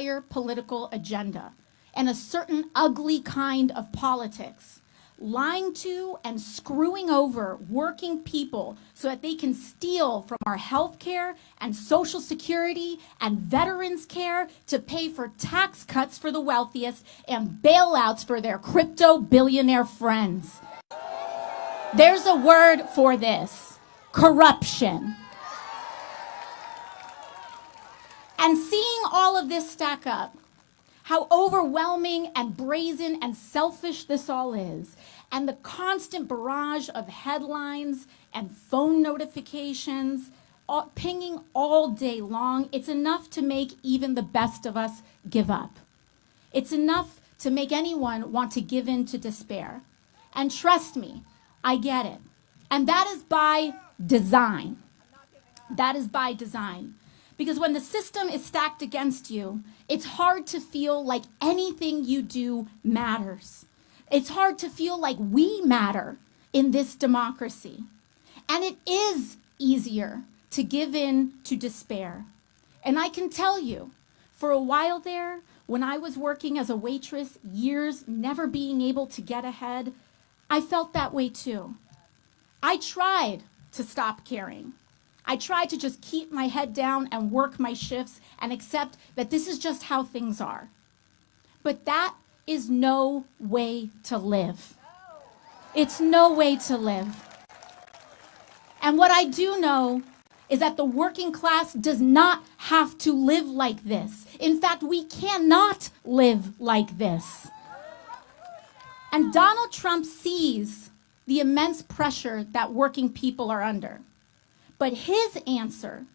entire political agenda and a certain ugly kind of politics, lying to and screwing over working people so that they can steal from our health care and Social Security and veterans care to pay for tax cuts for the wealthiest and bailouts for their crypto billionaire friends. There's a word for this: corruption. And seeing all of this stack up, how overwhelming and brazen and selfish this all is, and the constant barrage of headlines and phone notifications pinging all day long, it's enough to make even the best of us give up. It's enough to make anyone want to give in to despair. And trust me, I get it. And that is by design. That is by design. Because when the system is stacked against you, it's hard to feel like anything you do matters. It's hard to feel like we matter in this democracy. And it is easier to give in to despair. And I can tell you, for a while there, when I was working as a waitress, years never being able to get ahead, I felt that way too. I tried to stop caring. I tried to just keep my head down and work my shifts and accept that this is just how things are. But that is no way to live. It's no way to live. And what I do know is that the working class does not have to live like this. In fact, we cannot live like this. And Donald Trump sees the immense pressure that working people are under. But his answer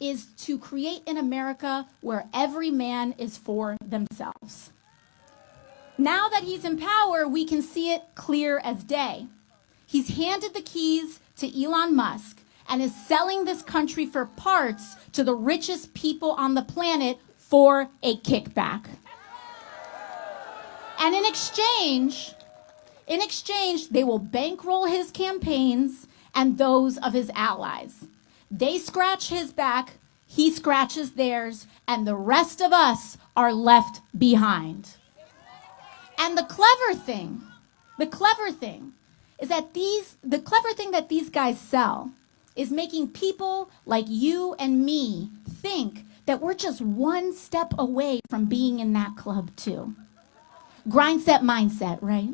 is to create an America where every man is for themselves. Now that he's in power, we can see it clear as day. He's handed the keys to Elon Musk and is selling this country for parts to the richest people on the planet for a kickback. And in exchange, they will bankroll his campaigns and those of his allies. They scratch his back, he scratches theirs, and the rest of us are left behind. And the clever thing is that the clever thing that these guys sell is making people like you and me think that we're just one step away from being in that club too. Grind set mindset, right?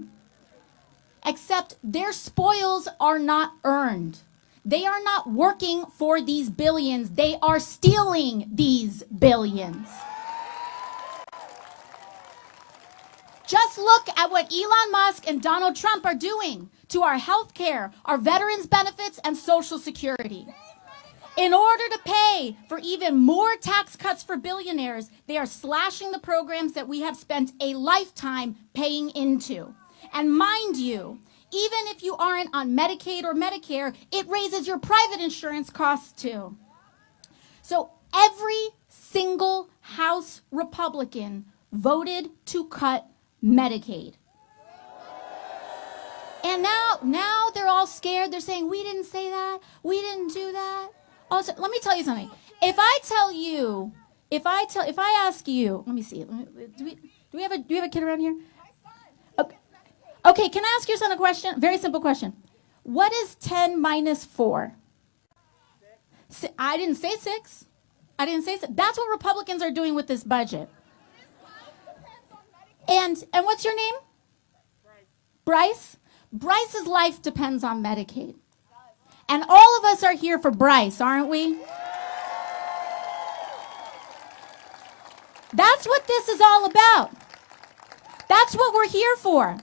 Except their spoils are not earned. They are not working for these billions. They are stealing these billions. Just look at what Elon Musk and Donald Trump are doing to our health care, our veterans benefits, and Social Security. In order to pay for even more tax cuts for billionaires, they are slashing the programs that we have spent a lifetime paying into. And mind you, even if you aren't on Medicaid or Medicare, it raises your private insurance costs too. So every single House Republican voted to cut Medicaid. And now they're all scared. They're saying, we didn't say that. We didn't do that. Also, let me tell you something. If I ask you, let me see. Do we have a kid around here? Okay, can I ask your son a question? Very simple question. What is 10 minus 4? I didn't say 6. I didn't say 6. That's what Republicans are doing with this budget. And what's your name? Bryce? Bryce's life depends on Medicaid. And all of us are here for Bryce, aren't we? That's what this is all about. That's what we're here for.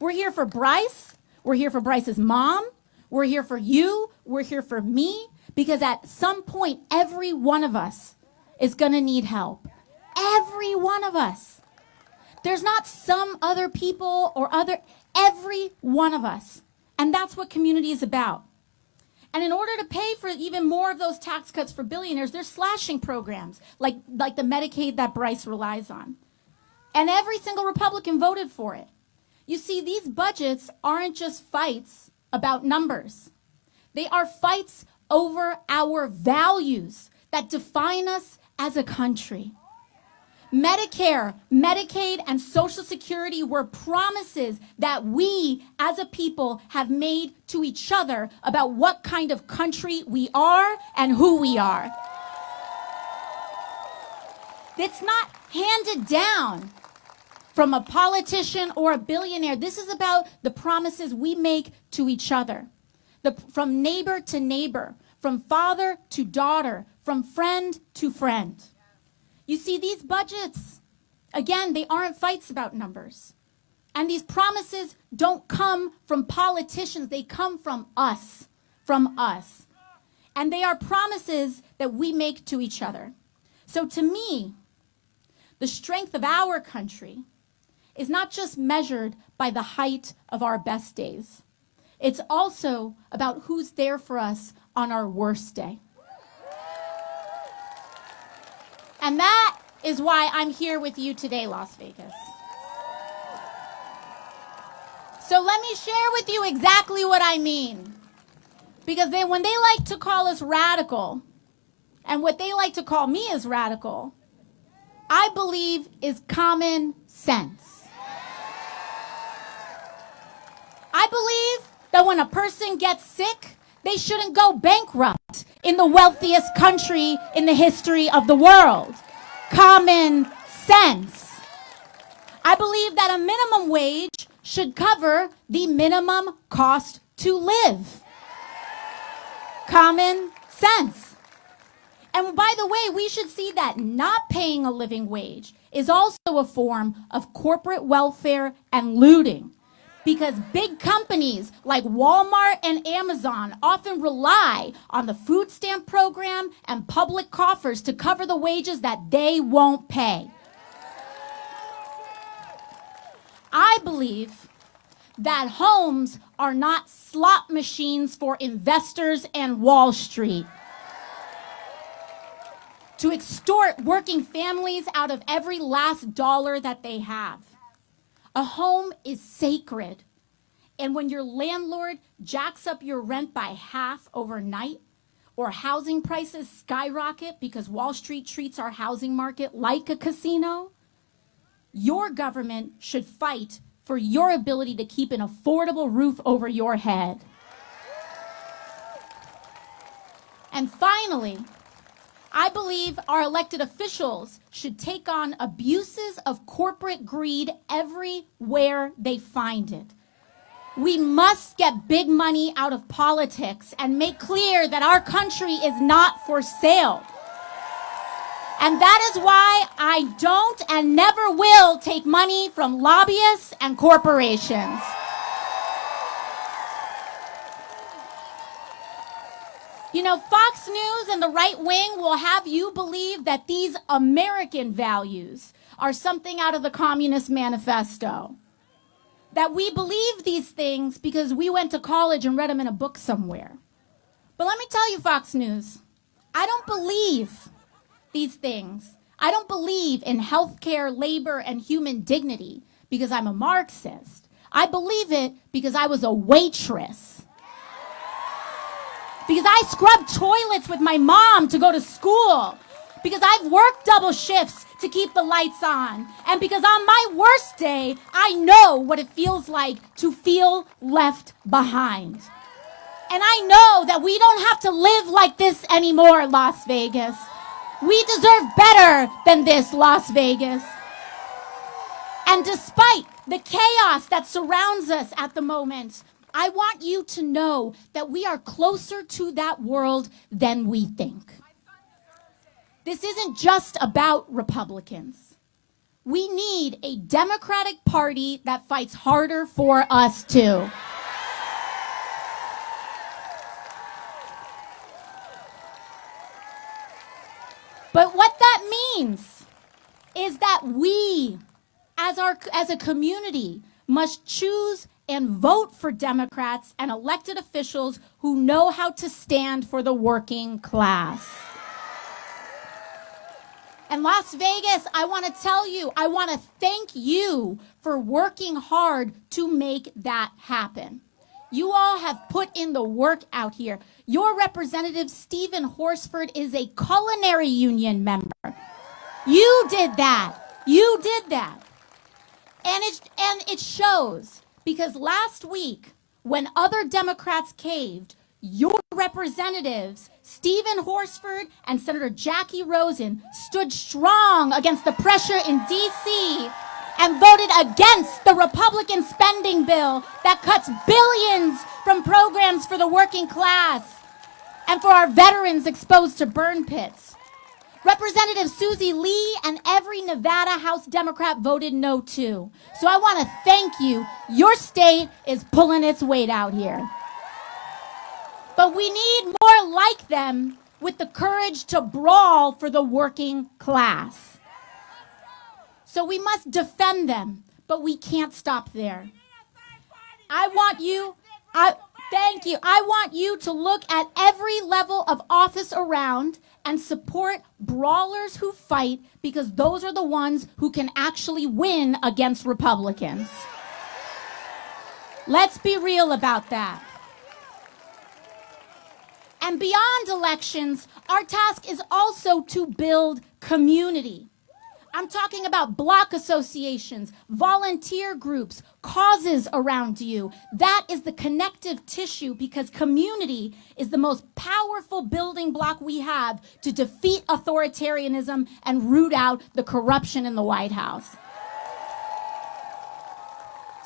We're here for Bryce. We're here for Bryce's mom. We're here for you. We're here for me. Because at some point, every one of us is going to need help. Every one of us. There's not some other people or every one of us. And that's what community is about. And in order to pay for even more of those tax cuts for billionaires, they're slashing programs like the Medicaid that Bryce relies on. And every single Republican voted for it. You see, these budgets aren't just fights about numbers. They are fights over our values that define us as a country. Medicare, Medicaid, and Social Security were promises that we as a people have made to each other about what kind of country we are and who we are. It's not handed down from a politician or a billionaire. This is about the promises we make to each other. From neighbor to neighbor, from father to daughter, from friend to friend. You see, these budgets, again, they aren't fights about numbers. And these promises don't come from politicians. They come from us, And they are promises that we make to each other. So to me, the strength of our country is not just measured by the height of our best days. It's also about who's there for us on our worst day. And that is why I'm here with you today, Las Vegas. So let me share with you exactly what I mean. Because when they like to call us radical, and what they like to call me as radical, I believe is common sense. I believe that when a person gets sick, they shouldn't go bankrupt in the wealthiest country in the history of the world. Common sense. I believe that a minimum wage should cover the minimum cost to live. Common sense. And by the way, we should see that not paying a living wage is also a form of corporate welfare and looting. Because big companies like Walmart and Amazon often rely on the food stamp program and public coffers to cover the wages that they won't pay. I believe that homes are not slot machines for investors and Wall Street to extort working families out of every last dollar that they have. A home is sacred. And when your landlord jacks up your rent by half overnight, or housing prices skyrocket because Wall Street treats our housing market like a casino, your government should fight for your ability to keep an affordable roof over your head. And finally, I believe our elected officials should take on abuses of corporate greed everywhere they find it. We must get big money out of politics and make clear that our country is not for sale. And that is why I don't and never will take money from lobbyists and corporations. You know, Fox News and the right wing will have you believe that these American values are something out of the Communist Manifesto. That we believe these things because we went to college and read them in a book somewhere. But let me tell you, Fox News, I don't believe these things. I don't believe in healthcare, labor, and human dignity because I'm a Marxist. I believe it because I was a waitress. Because I scrubbed toilets with my mom to go to school. Because I've worked double shifts to keep the lights on. And because on my worst day, I know what it feels like to feel left behind. And I know that we don't have to live like this anymore, Las Vegas. We deserve better than this, Las Vegas. And despite the chaos that surrounds us at the moment, I want you to know that we are closer to that world than we think. This isn't just about Republicans. We need a Democratic Party that fights harder for us too. But what that means is that we, as a community, must choose and vote for Democrats and elected officials who know how to stand for the working class. And Las Vegas, I want to tell you, I want to thank you for working hard to make that happen. You all have put in the work out here. Your representative, Stephen Horsford, is a culinary union member. You did that. You did that. And it shows, because last week, when other Democrats caved, your representatives, Stephen Horsford and Senator Jackie Rosen, stood strong against the pressure in D.C. and voted against the Republican spending bill that cuts billions from programs for the working class and for our veterans exposed to burn pits. Representative Susie Lee and every Nevada House Democrat voted no too. So I want to thank you. Your state is pulling its weight out here. But we need more like them with the courage to brawl for the working class. So we must defend them, but we can't stop there. Thank you. I want you to look at every level of office around and support brawlers who fight, because those are the ones who can actually win against Republicans. Let's be real about that. And beyond elections, our task is also to build community. I'm talking about block associations, volunteer groups, causes around you. That is the connective tissue, because community is the most powerful building block we have to defeat authoritarianism and root out the corruption in the White House.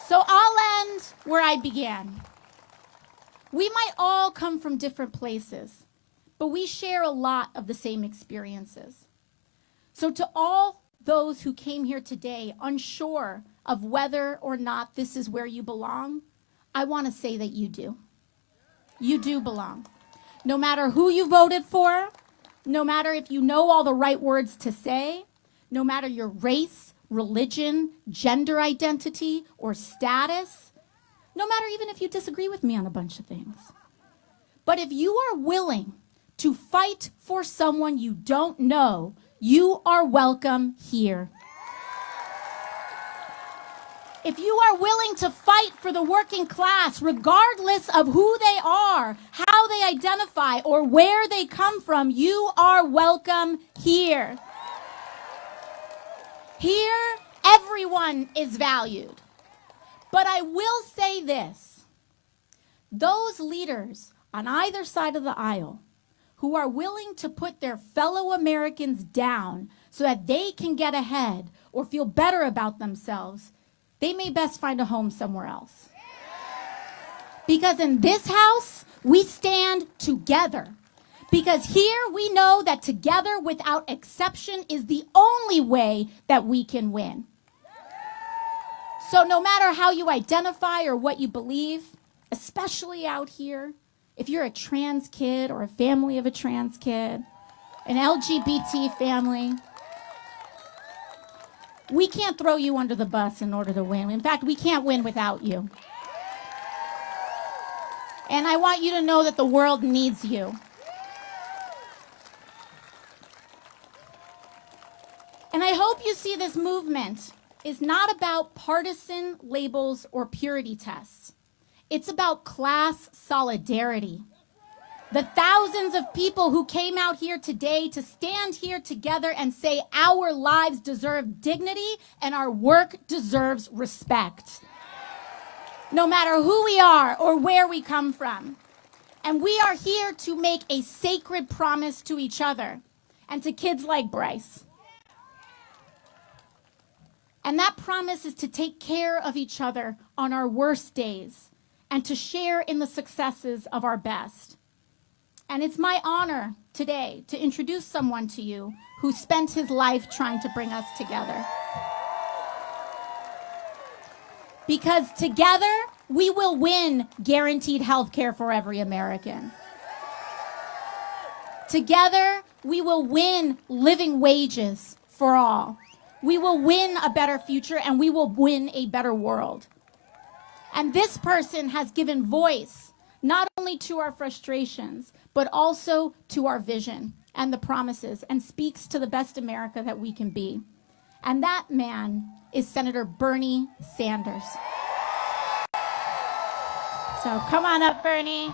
So I'll end where I began. We might all come from different places, but we share a lot of the same experiences. So to all those who came here today unsure of whether or not this is where you belong, I want to say that you do. You do belong. No matter who you voted for, no matter if you know all the right words to say, no matter your race, religion, gender identity, or status, no matter even if you disagree with me on a bunch of things. But if you are willing to fight for someone you don't know, you are welcome here. If you are willing to fight for the working class, regardless of who they are, how they identify, or where they come from, you are welcome here. Here, everyone is valued. But I will say this: those leaders on either side of the aisle who are willing to put their fellow Americans down so that they can get ahead or feel better about themselves, they may best find a home somewhere else. Because in this house, we stand together. Because here we know that together without exception is the only way that we can win. So no matter how you identify or what you believe, especially out here, if you're a trans kid or a family of a trans kid, an LGBT family, we can't throw you under the bus in order to win. In fact, we can't win without you. And I want you to know that the world needs you. And I hope you see this movement is not about partisan labels or purity tests. It's about class solidarity. The thousands of people who came out here today to stand here together and say our lives deserve dignity and our work deserves respect. No matter who we are or where we come from. And we are here to make a sacred promise to each other and to kids like Bryce. And that promise is to take care of each other on our worst days and to share in the successes of our best. And it's my honor today to introduce someone to you who spent his life trying to bring us together. Because together, we will win guaranteed health care for every American. Together, we will win living wages for all. We will win a better future, and we will win a better world. And this person has given voice not only to our frustrations, but also to our vision and the promises, and speaks to the best America that we can be. And that man is Senator Bernie Sanders. So come on up, Bernie.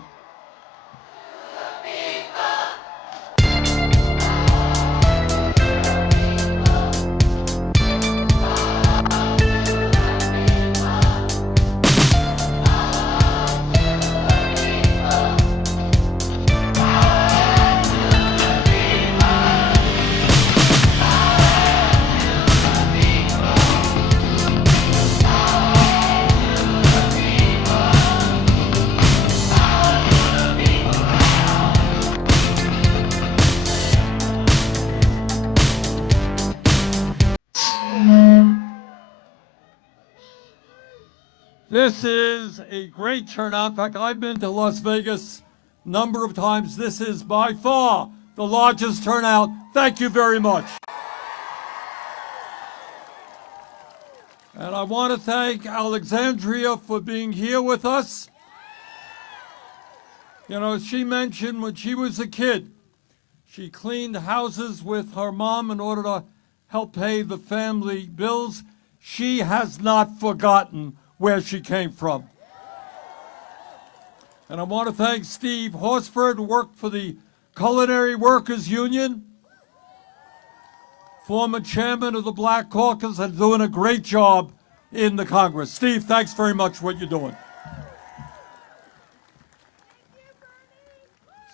This is a great turnout. In fact, I've been to Las Vegas a number of times. This is by far the largest turnout. Thank you very much. And I want to thank Alexandria for being here with us. You know, she mentioned when she was a kid, she cleaned houses with her mom in order to help pay the family bills. She has not forgotten where she came from. And I want to thank Steve Horsford, who worked for the Culinary Workers Union, former chairman of the Black Caucus, and doing a great job in the Congress. Steve, thanks very much for what you're doing.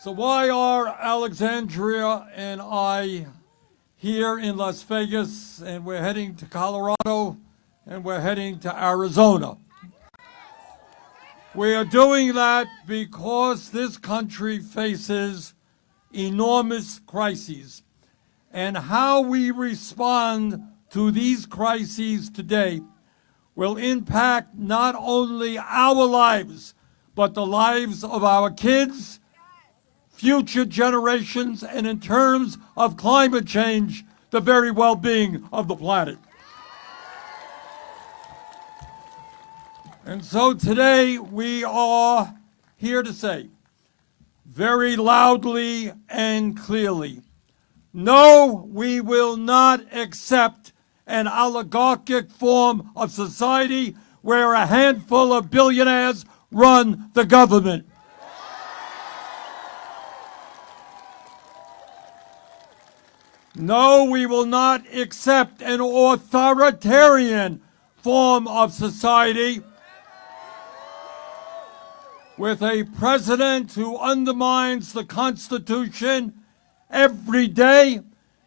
So why are Alexandria and I here in Las Vegas, and we're heading to Colorado, and we're heading to Arizona? We are doing that because this country faces enormous crises. And how we respond to these crises today will impact not only our lives, but the lives of our kids, future generations, and in terms of climate change, the very well-being of the planet. And so today we are here to say very loudly and clearly, no, we will not accept an oligarchic form of society where a handful of billionaires run the government. No, we will not accept an authoritarian form of society with a president who undermines the Constitution every day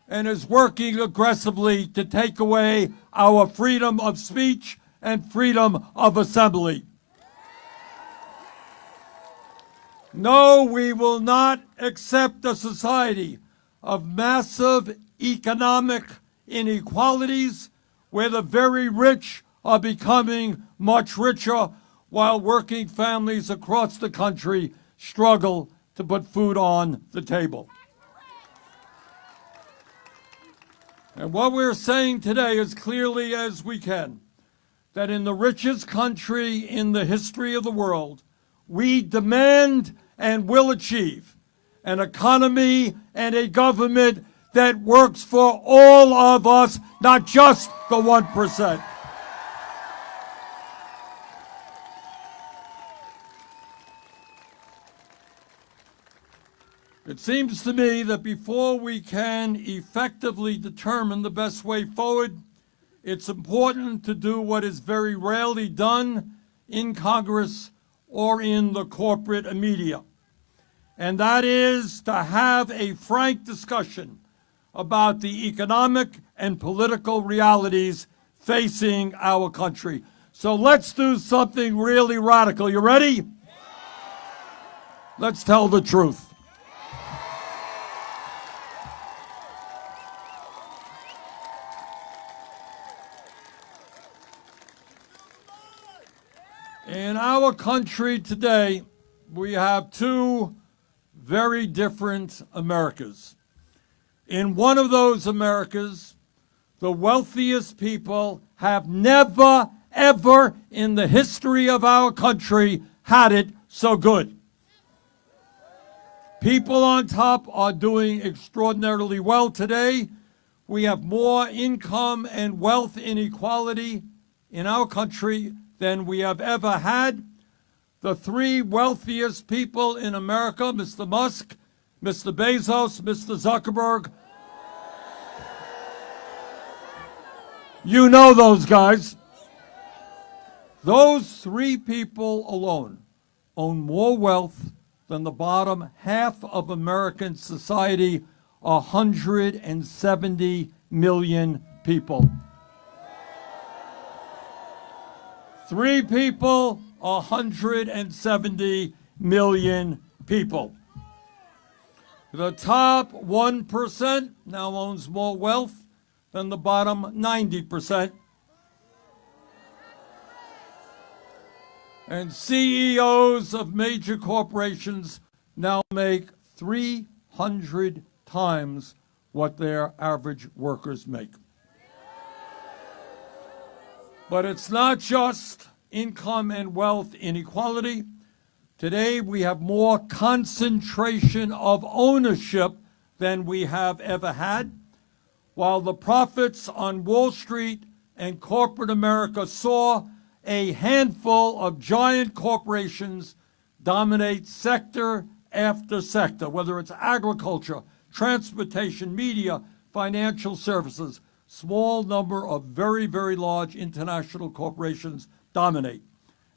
and is working aggressively to take away our freedom of speech and freedom of assembly. No, we will not accept a society of massive economic inequalities where the very rich are becoming much richer while working families across the country struggle to put food on the table. And what we're saying today as clearly as we can, that in the richest country in the history of the world, we demand and will achieve an economy and a government that works for all of us, not just the 1%. It seems to me that before we can effectively determine the best way forward, it's important to do what is very rarely done in Congress or in the corporate media. And that is to have a frank discussion about the economic and political realities facing our country. So let's do something really radical. You ready? Let's tell the truth. In our country today, we have two very different Americas. In one of those Americas, the wealthiest people have never, ever in the history of our country had it so good. People on top are doing extraordinarily well today. We have more income and wealth inequality in our country than we have ever had. The three wealthiest people in America, Mr. Musk, Mr. Bezos, Mr. Zuckerberg. You know those guys. Those three people alone own more wealth than the bottom half of American society, 170 million people. Three people, 170 million people. The top 1% now owns more wealth than the bottom 90%. And CEOs of major corporations now make 300 times what their average workers make. But it's not just income and wealth inequality. Today we have more concentration of ownership than we have ever had. While the profits on Wall Street and corporate America soar, a handful of giant corporations dominate sector after sector, whether it's agriculture, transportation, media, financial services. Small number of very, very large international corporations dominate.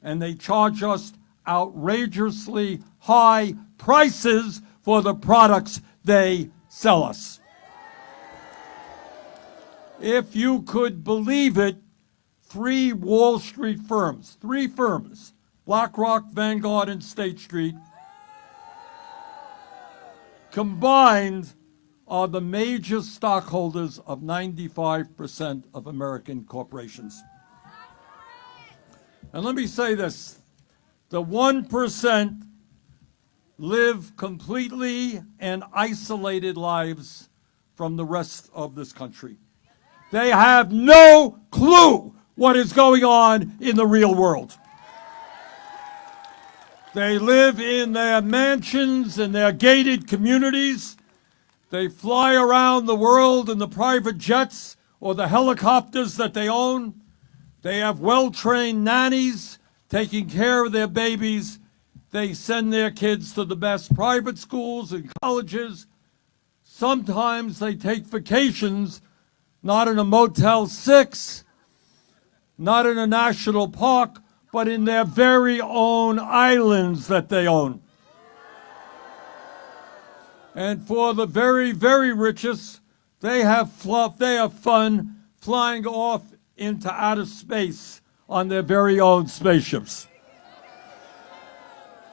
And they charge us outrageously high prices for the products they sell us. If you could believe it, 3 Wall Street firms, 3 firms, BlackRock, Vanguard, and State Street, combined are the major stockholders of 95% of American corporations. And let me say this, the 1% live completely and isolated lives from the rest of this country. They have no clue what is going on in the real world. They live in their mansions and their gated communities. They fly around the world in the private jets or the helicopters that they own. They have well-trained nannies taking care of their babies. They send their kids to the best private schools and colleges. Sometimes they take vacations, not in a Motel 6, not in a national park, but in their very own islands that they own. And for the very, very richest, they have fun flying off into outer space on their very own spaceships.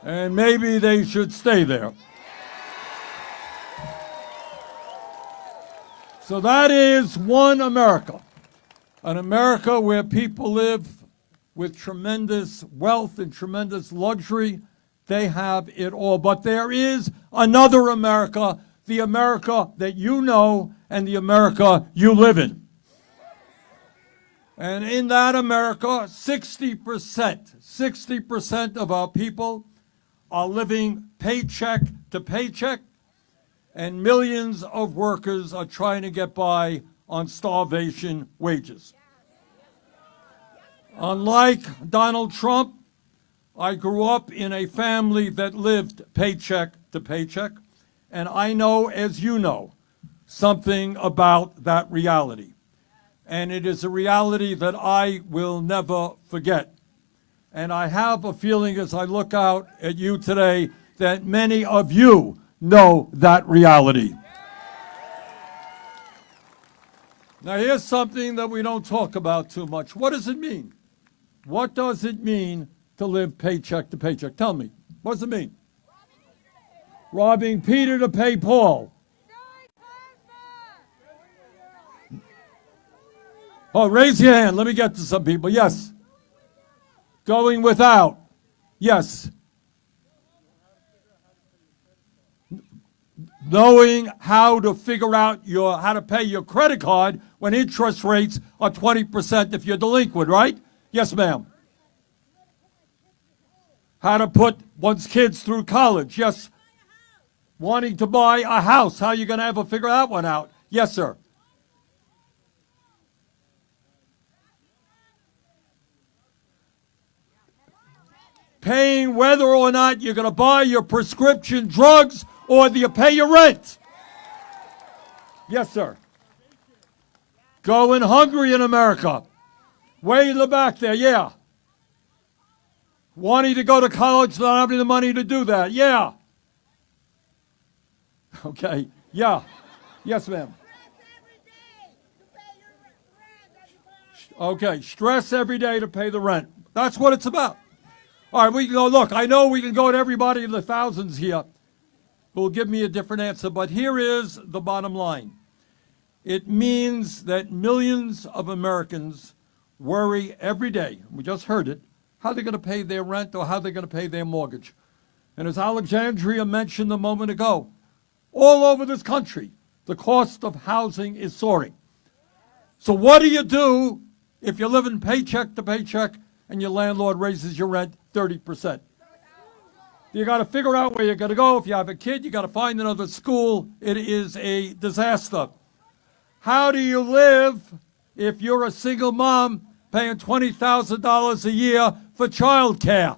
And maybe they should stay there. So that is one America, an America where people live with tremendous wealth and tremendous luxury. They have it all. But there is another America, the America that you know and the America you live in. And in that America, 60% of our people are living paycheck to paycheck, and millions of workers are trying to get by on starvation wages. Unlike Donald Trump, I grew up in a family that lived paycheck to paycheck, and I know, as you know, something about that reality. And it is a reality that I will never forget. And I have a feeling as I look out at you today that many of you know that reality. Now here's something that we don't talk about too much. What does it mean? What does it mean to live paycheck to paycheck? Tell me. What does it mean? Robbing Peter to pay Paul. Oh, raise your hand. Let me get to some people. Yes. Going without. Yes. Knowing how to figure out how to pay your credit card when interest rates are 20% if you're delinquent, right? Yes, ma'am. How to put one's kids through college. Yes. Wanting to buy a house. How are you going to ever figure that one out? Yes, sir. Paying whether or not you're going to buy your prescription drugs or do you pay your rent? Yes, sir. Going hungry in America. Way in the back there, yeah. Wanting to go to college, not having the money to do that, yeah. Okay, yeah. Yes, ma'am. Okay, stress every day to pay the rent. That's what it's about. All right, we can go, look, I know we can go to everybody in the thousands here who will give me a different answer, but here is the bottom line. It means that millions of Americans worry every day, we just heard it, how they're going to pay their rent or how they're going to pay their mortgage. And as Alexandria mentioned a moment ago, all over this country, the cost of housing is soaring. So what do you do if you're living paycheck to paycheck and your landlord raises your rent 30%? You got to figure out where you're going to go. If you have a kid, you got to find another school. It is a disaster. How do you live if you're a single mom paying $20,000 a year for child care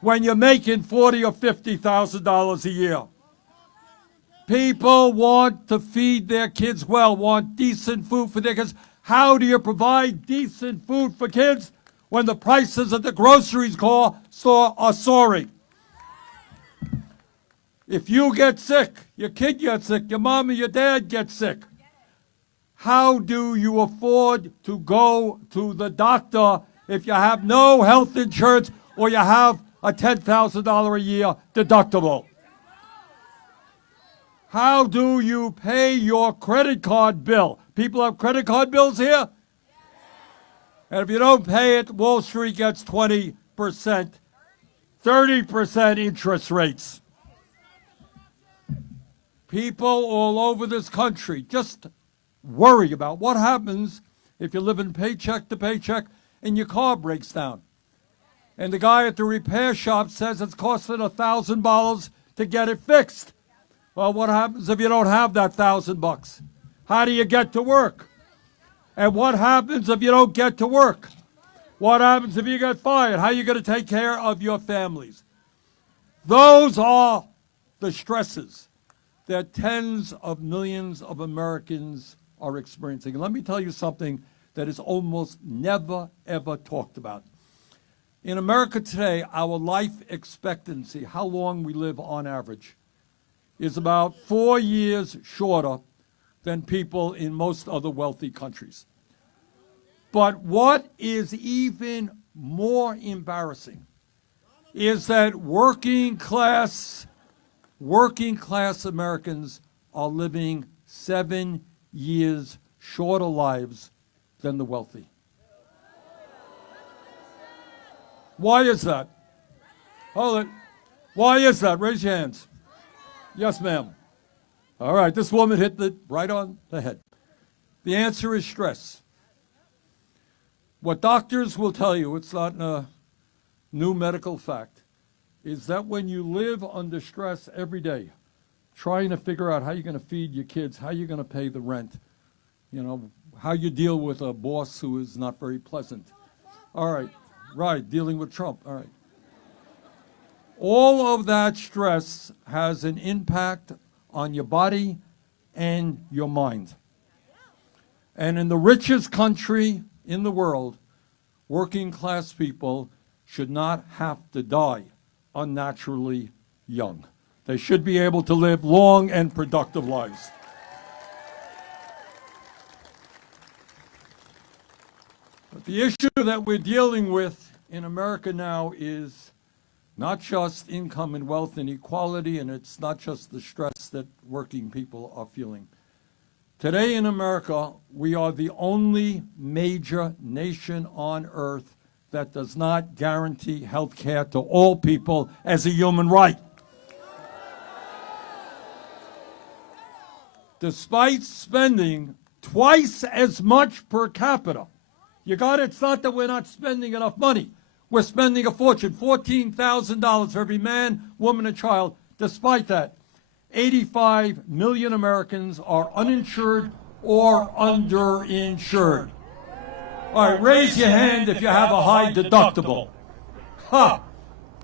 when you're making $40,000 or $50,000 a year? People want to feed their kids well, want decent food for their kids. How do you provide decent food for kids when the prices at the grocery store are soaring? If you get sick, your kid gets sick, your mom or your dad gets sick, how do you afford to go to the doctor if you have no health insurance or you have a $10,000 a year deductible? How do you pay your credit card bill? People have credit card bills here? And if you don't pay it, Wall Street gets 20%, 30% interest rates. People all over this country just worry about what happens if you're living paycheck to paycheck and your car breaks down. And the guy at the repair shop says it's costing $1,000 to get it fixed. Well, what happens if you don't have that $1,000? How do you get to work? And what happens if you don't get to work? What happens if you get fired? How are you going to take care of your families? Those are the stresses that tens of millions of Americans are experiencing. And let me tell you something that is almost never, ever talked about. In America today, our life expectancy, how long we live on average, is about 4 years shorter than people in most other wealthy countries. But what is even more embarrassing is that working class Americans are living 7 years shorter lives than the wealthy. Why is that? Hold it. Why is that? Raise your hands. Yes, ma'am. All right, this woman hit it right on the head. The answer is stress. What doctors will tell you, it's not a new medical fact, is that when you live under stress every day, trying to figure out how you're going to feed your kids, how you're going to pay the rent, how you deal with a boss who is not very pleasant. All right, right, dealing with Trump, all right. All of that stress has an impact on your body and your mind. And in the richest country in the world, working class people should not have to die unnaturally young. They should be able to live long and productive lives. But the issue that we're dealing with in America now is not just income and wealth inequality, and it's not just the stress that working people are feeling. Today in America, we are the only major nation on earth that does not guarantee health care to all people as a human right. Despite spending twice as much per capita, it's not that we're not spending enough money. We're spending a fortune, $14,000 for every man, woman, and child. Despite that, 85 million Americans are uninsured or underinsured. All right, raise your hand if you have a high deductible. Ha!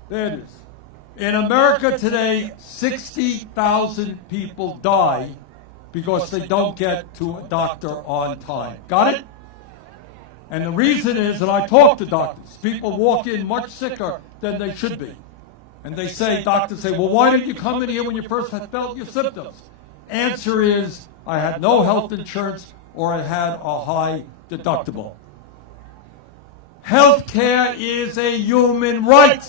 There it is. In America today, 60,000 people die because they don't get to a doctor on time. Got it? And the reason is that I talk to doctors. People walk in much sicker than they should be. And they say, doctors say, well, why didn't you come in here when you first had felt your symptoms? Answer is, I had no health insurance or I had a high deductible. Health care is a human right.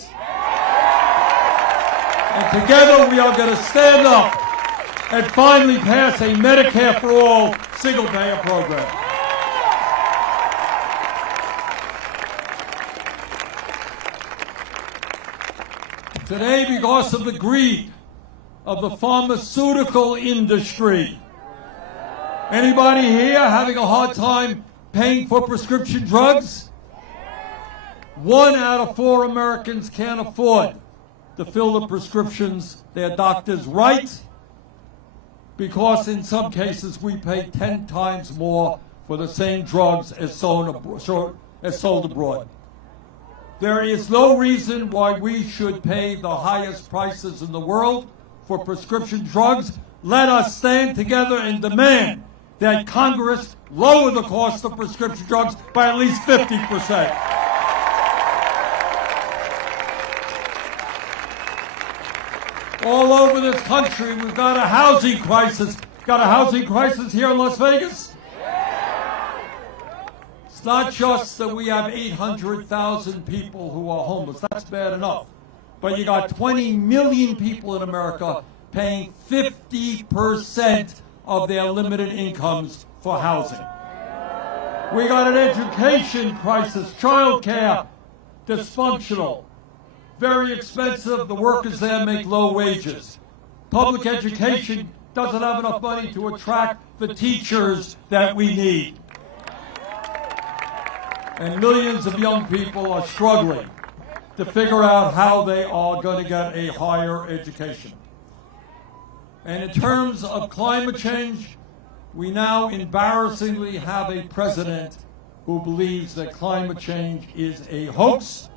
And together we are going to stand up and finally pass a Medicare for all single-payer program. Today, because of the greed of the pharmaceutical industry. Anybody here having a hard time paying for prescription drugs? 1 out of 4 Americans can't afford to fill the prescriptions their doctors write, because in some cases we pay 10 times more for the same drugs as sold abroad. There is no reason why we should pay the highest prices in the world for prescription drugs. Let us stand together and demand that Congress lower the cost of prescription drugs by at least 50%. All over this country, we've got a housing crisis. Got a housing crisis here in Las Vegas? It's not just that we have 800,000 people who are homeless. That's bad enough. But you got 20 million people in America paying 50% of their limited incomes for housing. We got an education crisis, child care, dysfunctional, very expensive. The workers there make low wages. Public education doesn't have enough money to attract the teachers that we need. And millions of young people are struggling to figure out how they are going to get a higher education. And in terms of climate change, we now embarrassingly have a president who believes that climate change is a hoax,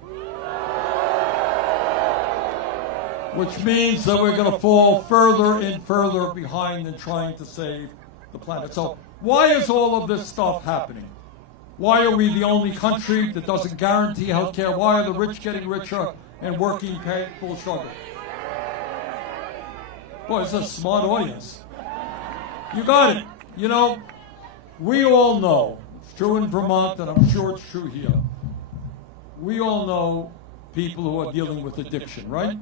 which means that we're going to fall further and further behind in trying to save the planet. So why is all of this stuff happening? Why are we the only country that doesn't guarantee health care? Why are the rich getting richer and working people struggling? Boy, it's a smart audience. You got it. You know, we all know, it's true in Vermont, and I'm sure it's true here. We all know people who are dealing with addiction, right?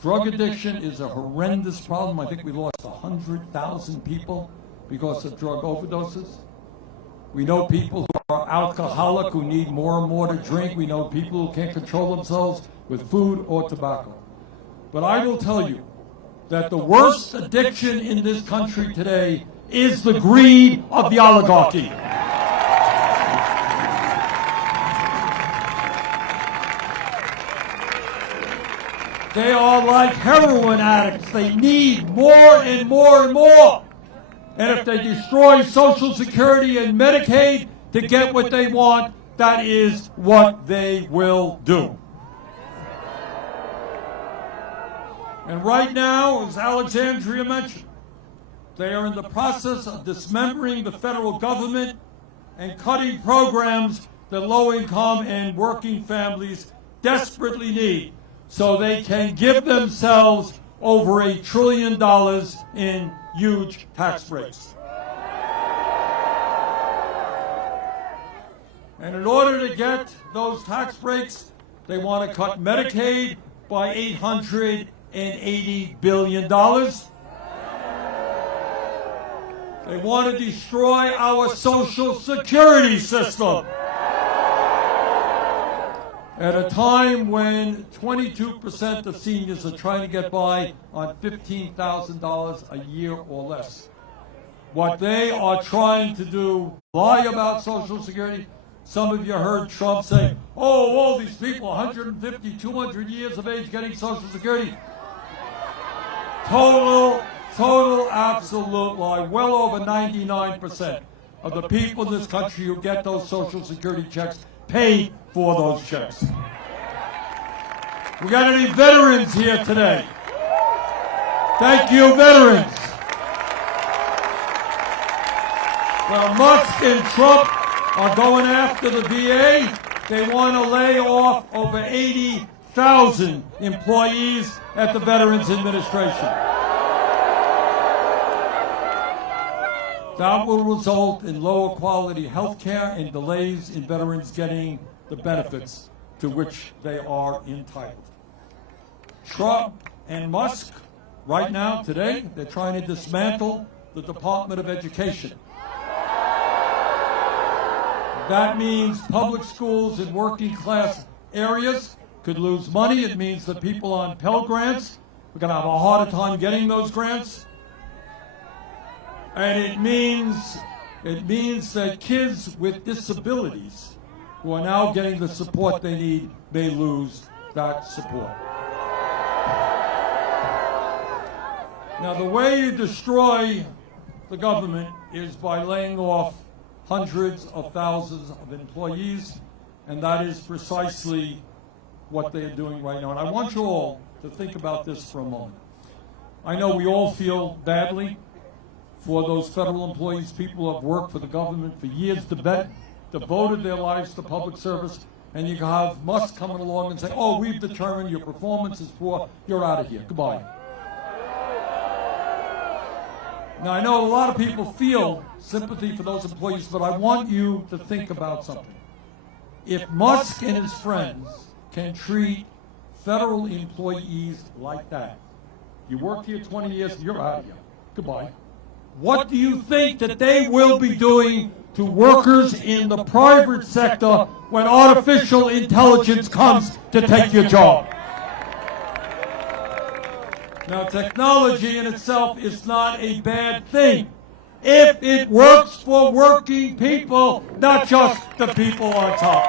Drug addiction is a horrendous problem. I think we lost 100,000 people because of drug overdoses. We know people who are alcoholic, who need more and more to drink. We know people who can't control themselves with food or tobacco. But I will tell you that the worst addiction in this country today is the greed of the oligarchy. They are like heroin addicts. They need more and more and more. And if they destroy Social Security and Medicaid to get what they want, that is what they will do. And right now, as Alexandria mentioned, they are in the process of dismembering the federal government and cutting programs that low-income and working families desperately need, so they can give themselves over $1 trillion in huge tax breaks. And in order to get those tax breaks, they want to cut Medicaid by $880 billion. They want to destroy our Social Security system at a time when 22% of seniors are trying to get by on $15,000 a year or less. What they are trying to do, lie about Social Security. Some of you heard Trump say, oh, all these people, 150, 200 years of age getting Social Security. Total, absolute lie. Well over 99% of the people in this country who get those Social Security checks pay for those checks. We got any veterans here today? Thank you, veterans. Well, Musk and Trump are going after the VA. They want to lay off over 80,000 employees at the Veterans Administration. That will result in lower quality health care and delays in veterans getting the benefits to which they are entitled. Trump and Musk, right now, today, they're trying to dismantle the Department of Education. That means public schools in working class areas could lose money. It means that people on Pell Grants are going to have a harder time getting those grants. And it means that kids with disabilities who are now getting the support they need may lose that support. Now, the way you destroy the government is by laying off hundreds of thousands of employees, and that is precisely what they are doing right now. And I want you all to think about this for a moment. I know we all feel badly for those federal employees, people who have worked for the government for years, devoted their lives to public service, and you have Musk coming along and say, oh, we've determined your performance is poor, you're out of here, goodbye. Now, I know a lot of people feel sympathy for those employees, but I want you to think about something. If Musk and his friends can treat federal employees like that, you worked here 20 years, you're out of here, goodbye. What do you think that they will be doing to workers in the private sector when artificial intelligence comes to take your job? Now, technology in itself is not a bad thing if it works for working people, not just the people on top.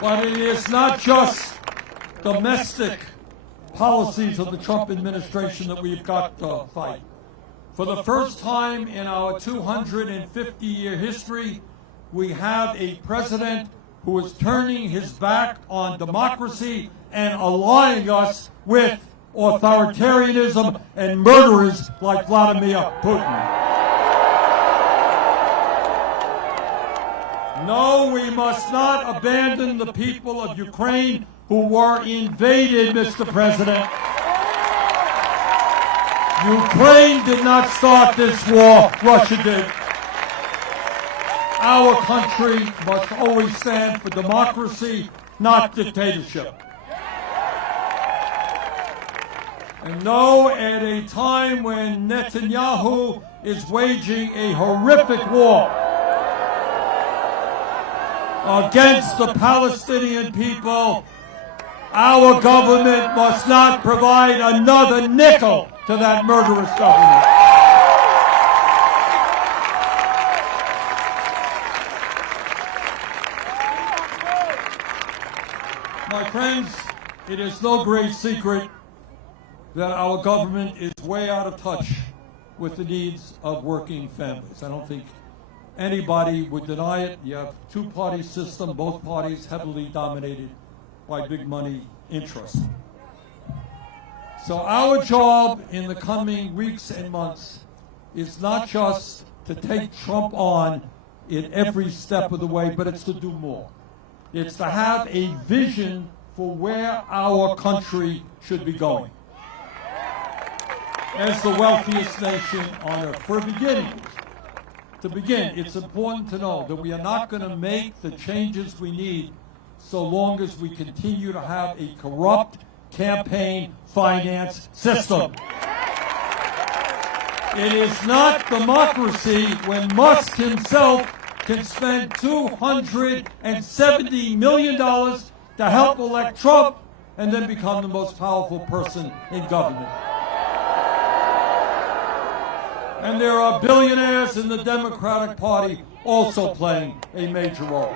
But it is not just domestic policies of the Trump administration that we've got to fight. For the first time in our 250-year history, we have a president who is turning his back on democracy and allying us with authoritarianism and murderers like Vladimir Putin. No, we must not abandon the people of Ukraine who were invaded, Mr. President. Ukraine did not start this war, Russia did. Our country must always stand for democracy, not dictatorship. And no, at a time when Netanyahu is waging a horrific war against the Palestinian people, our government must not provide another nickel to that murderous government. My friends, it is no great secret that our government is way out of touch with the needs of working families. I don't think anybody would deny it. You have a two-party system, both parties heavily dominated by big money interests. So our job in the coming weeks and months is not just to take Trump on in every step of the way, but it's to do more. It's to have a vision for where our country should be going. As the wealthiest nation on earth. To begin, it's important to know that we are not going to make the changes we need so long as we continue to have a corrupt campaign finance system. It is not democracy when Musk himself can spend $270 million to help elect Trump and then become the most powerful person in government. And there are billionaires in the Democratic Party also playing a major role.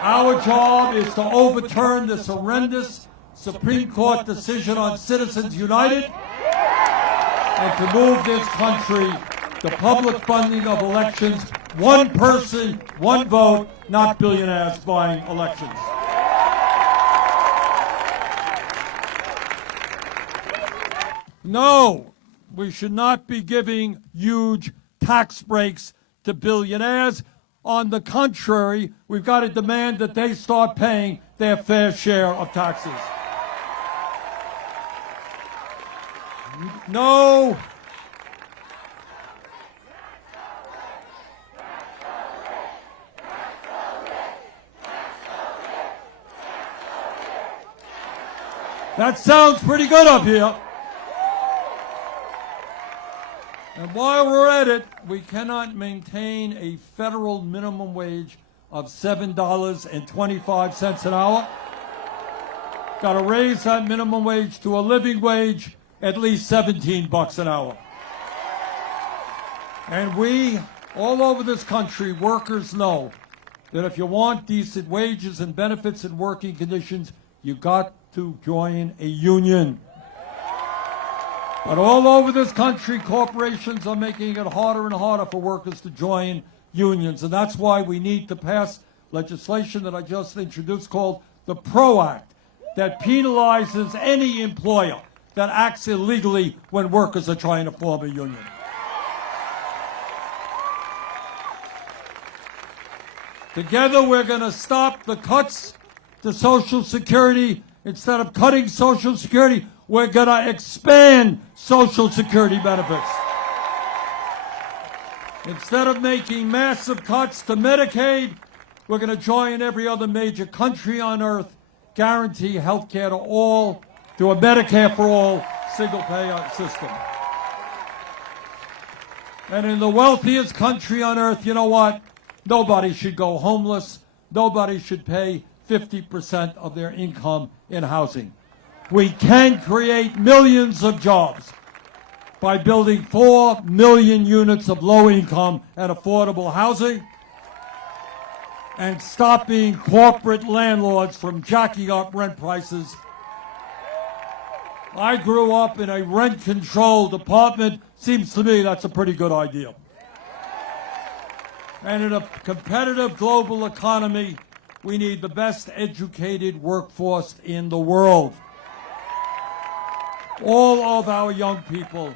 Our job is to overturn this horrendous Supreme Court decision on Citizens United and to move this country to public funding of elections, one person, one vote, not billionaires buying elections. No, we should not be giving huge tax breaks to billionaires. On the contrary, we've got to demand that they start paying their fair share of taxes. No. That sounds pretty good up here. And while we're at it, we cannot maintain a federal minimum wage of $7.25 an hour. Got to raise that minimum wage to a living wage, at least $17 an hour. And we, all over this country, workers know that if you want decent wages and benefits and working conditions, you got to join a union. But all over this country, corporations are making it harder and harder for workers to join unions. And that's why we need to pass legislation that I just introduced called the PRO Act, that penalizes any employer that acts illegally when workers are trying to form a union. Together, we're going to stop the cuts to Social Security. Instead of cutting Social Security, we're going to expand Social Security benefits. Instead of making massive cuts to Medicaid, we're going to join every other major country on earth, guarantee health care to all, through a Medicare for all single payer system. And in the wealthiest country on earth, you know what? Nobody should go homeless. Nobody should pay 50% of their income in housing. We can create millions of jobs by building 4 million units of low-income and affordable housing and stopping corporate landlords from jacking up rent prices. I grew up in a rent-controlled apartment. Seems to me that's a pretty good idea. And in a competitive global economy, we need the best educated workforce in the world. All of our young people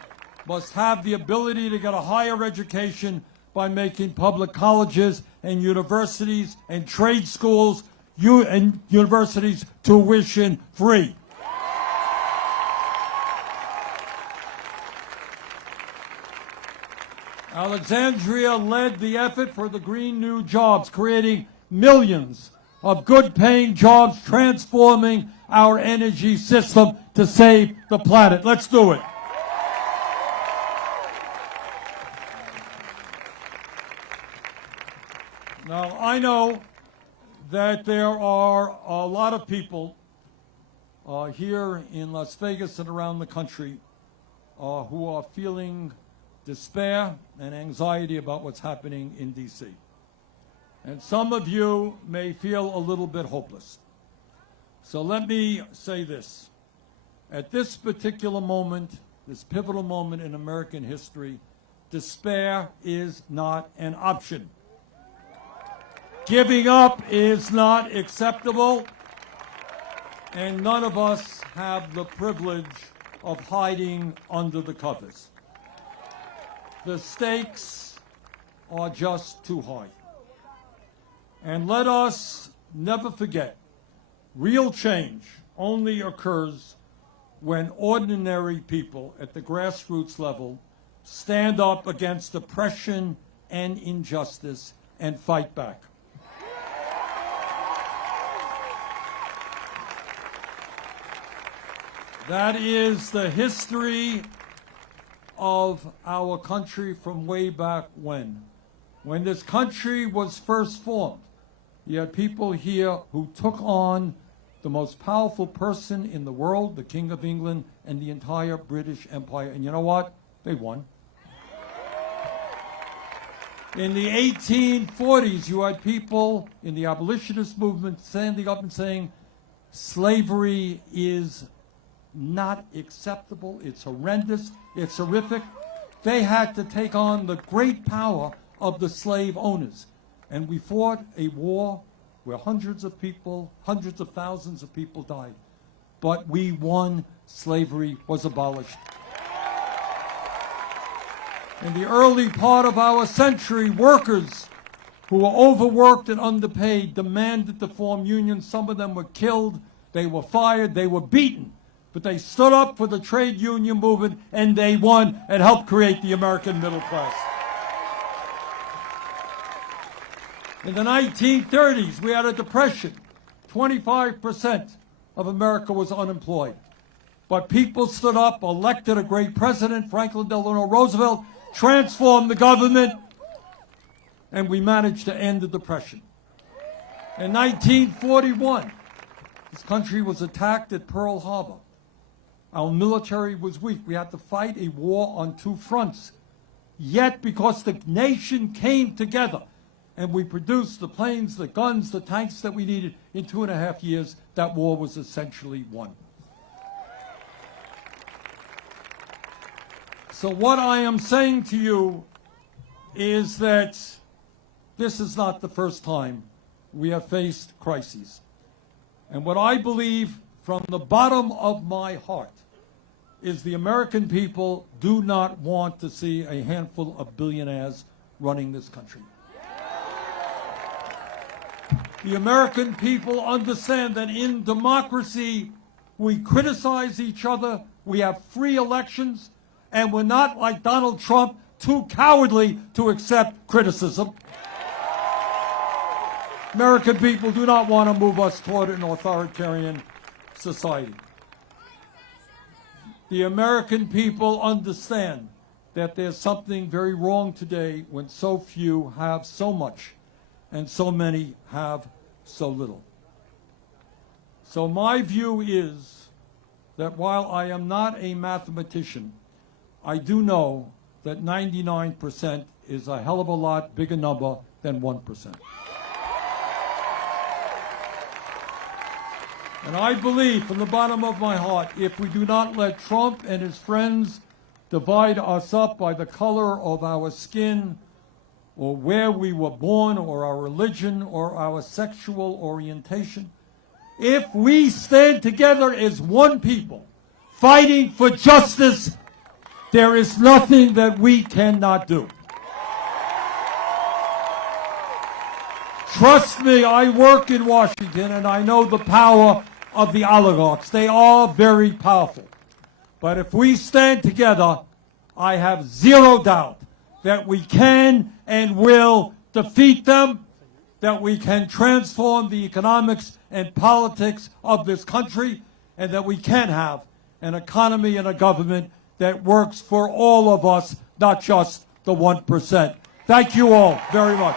must have the ability to get a higher education by making public colleges and universities and trade schools and universities tuition free. Alexandria led the effort for the Green New Jobs, creating millions of good-paying jobs, transforming our energy system to save the planet. Let's do it. Now, I know that there are a lot of people here in Las Vegas and around the country who are feeling despair and anxiety about what's happening in D.C. And some of you may feel a little bit hopeless. So let me say this. At this particular moment, this pivotal moment in American history, despair is not an option. Giving up is not acceptable, and none of us have the privilege of hiding under the covers. The stakes are just too high. And let us never forget, real change only occurs when ordinary people at the grassroots level stand up against oppression and injustice and fight back. That is the history of our country from way back when. When this country was first formed, you had people here who took on the most powerful person in the world, the King of England, and the entire British Empire. And you know what? They won. In the 1840s, you had people in the abolitionist movement standing up and saying, slavery is not acceptable, it's horrendous, it's horrific. They had to take on the great power of the slave owners. And we fought a war where hundreds of people, hundreds of thousands of people died. But we won. Slavery was abolished. In the early part of our century, workers who were overworked and underpaid demanded to form unions. Some of them were killed, they were fired, they were beaten. But they stood up for the trade union movement, and they won and helped create the American middle class. In the 1930s, we had a depression. 25% of America was unemployed. But people stood up, elected a great president, Franklin Delano Roosevelt, transformed the government, and we managed to end the depression. In 1941, this country was attacked at Pearl Harbor. Our military was weak. We had to fight a war on two fronts. Yet, because the nation came together and we produced the planes, the guns, the tanks that we needed in 2.5 years, that war was essentially won. So what I am saying to you is that this is not the first time we have faced crises. And what I believe from the bottom of my heart is the American people do not want to see a handful of billionaires running this country. The American people understand that in democracy, we criticize each other, we have free elections, and we're not, like Donald Trump, too cowardly to accept criticism. American people do not want to move us toward an authoritarian society. The American people understand that there's something very wrong today when so few have so much and so many have so little. So my view is that while I am not a mathematician, I do know that 99% is a hell of a lot bigger number than 1%. And I believe from the bottom of my heart, if we do not let Trump and his friends divide us up by the color of our skin, or where we were born, or our religion, or our sexual orientation, if we stand together as one people, fighting for justice, there is nothing that we cannot do. Trust me, I work in Washington and I know the power of the oligarchs. They are very powerful. But if we stand together, I have zero doubt that we can and will defeat them, that we can transform the economics and politics of this country, and that we can have an economy and a government that works for all of us, not just the 1%. Thank you all very much.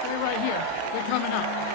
Stay right here. They're coming up.